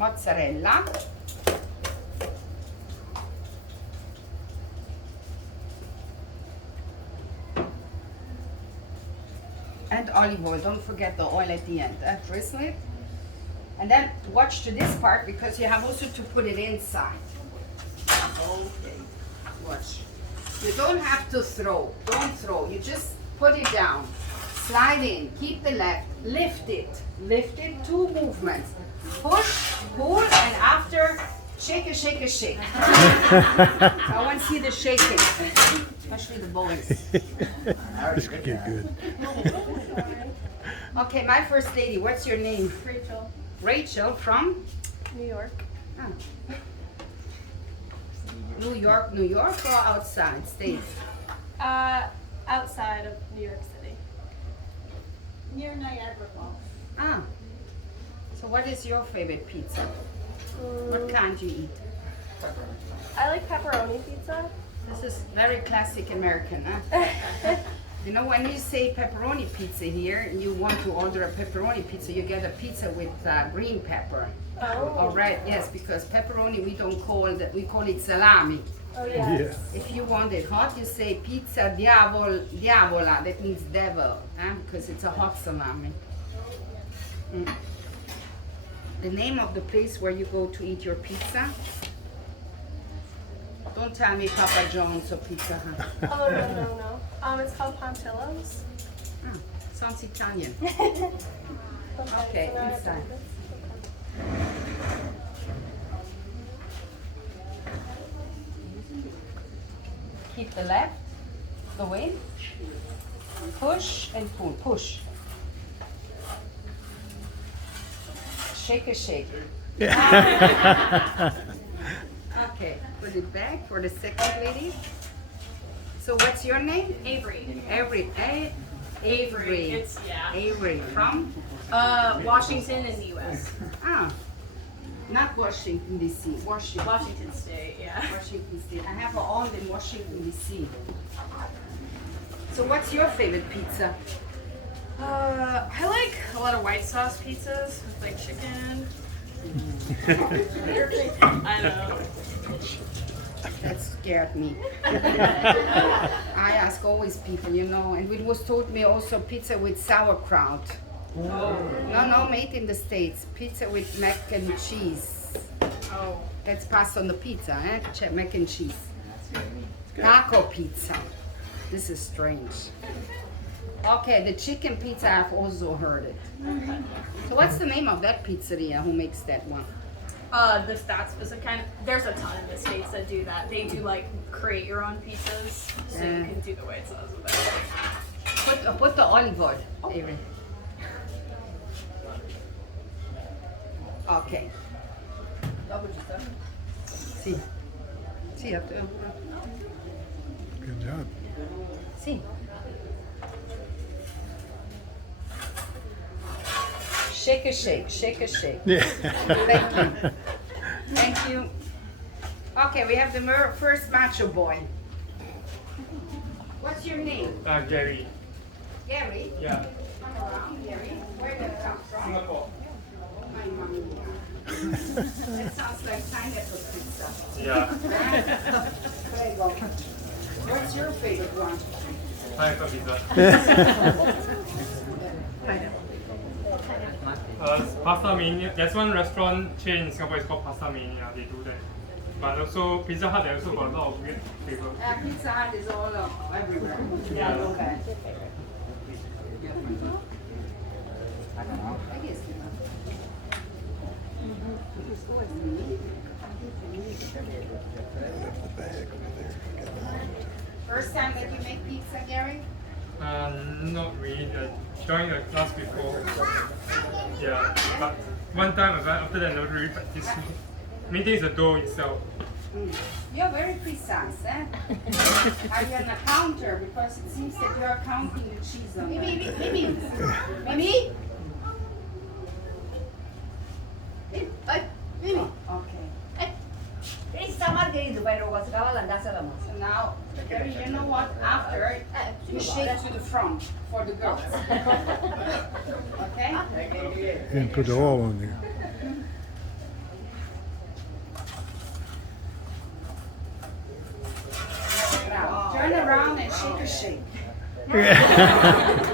mozzarella, and olive oil. Don't forget the oil at the end. Drizzle it. And then watch to this part because you have also to put it inside. Okay, watch. You don't have to throw. Don't throw. You just put it down. Slide in. Keep the left. Lift it. Lift it. 2 movements. Push, pull, and after, shake it, shake it, shake. I want to see the shaking, especially the boys. This could get good. Okay, my first lady, what's your name? Rachel. Rachel from? New York. Oh. New York or outside states? Outside of New York City. Near Niagara Falls. Ah. So what is your favorite pizza? What kind do you eat? I like pepperoni pizza. This is very classic American, huh? You know, when you say pepperoni pizza here, you want to order a pepperoni pizza, you get a pizza with green pepper. Oh. All right, yes, because pepperoni we don't call it, we call it salami. Oh yes. If you want it hot, you say pizza diavola, that means devil, because it's a hot salami. Mm. The name of the place where you go to eat your pizza? Don't tell me Papa John's or Pizza Hut. Oh no. It's called Pontillo's. Ah, sounds Italian. Okay, Okay, inside. Keep the left, go in, push and pull, push. Shake a shake. Okay, put it back for the second lady. So what's your name? Avery. Avery. Avery. It's Avery from? Washington in the U.S. Ah, not Washington D.C. Washington State. Yeah. Washington State. I have all in Washington D.C. So what's your favorite pizza? I like a lot of white sauce pizzas with like chicken. I know. That scared me. I ask always people, you know, and it was told me also pizza with sauerkraut. No, made in the States. Pizza with mac and cheese. Oh. That's passed on the pizza, eh? Mac and cheese. Taco pizza. This is strange. Okay, the chicken pizza, I've also heard it. So what's the name of that pizzeria? Who makes that one? That specific kind of, there's a ton in the States that do that. They do like create your own pizzas, so you can do the white sauce with it. Put the olive oil, Avery. Okay. See. See, up there. Good job. See. Shake a shake, shake a shake. Yeah. Thank you. Thank you. Okay, we have the first macho boy. What's your name? Gary. Gary? Yeah. Come around, Gary. Where did it come from? Singapore. Ay, mamma mia. That sounds like pineapple pizza. Yeah. Prego. What's your favorite one? Pineapple pizza. Pasta Mania. There's one restaurant chain in Singapore. It's called Pasta Mania. They do that. But also Pizza Hut. They also got a lot of weird flavor. Pizza Hut is all everywhere. Yeah. Okay. First time that you make pizza, Gary? Not really. I joined a class before. Yeah. But one time after that, I never really practiced. Main thing is the dough itself. You're very precise, eh? Are you on a counter? Because it seems that you're counting the cheese on there. Maybe. Maybe? Okay. So now, Gary, you know what? After, you shake to the front for the girls. Okay? And put the oil on there. Turn around and shake a shake. Yeah.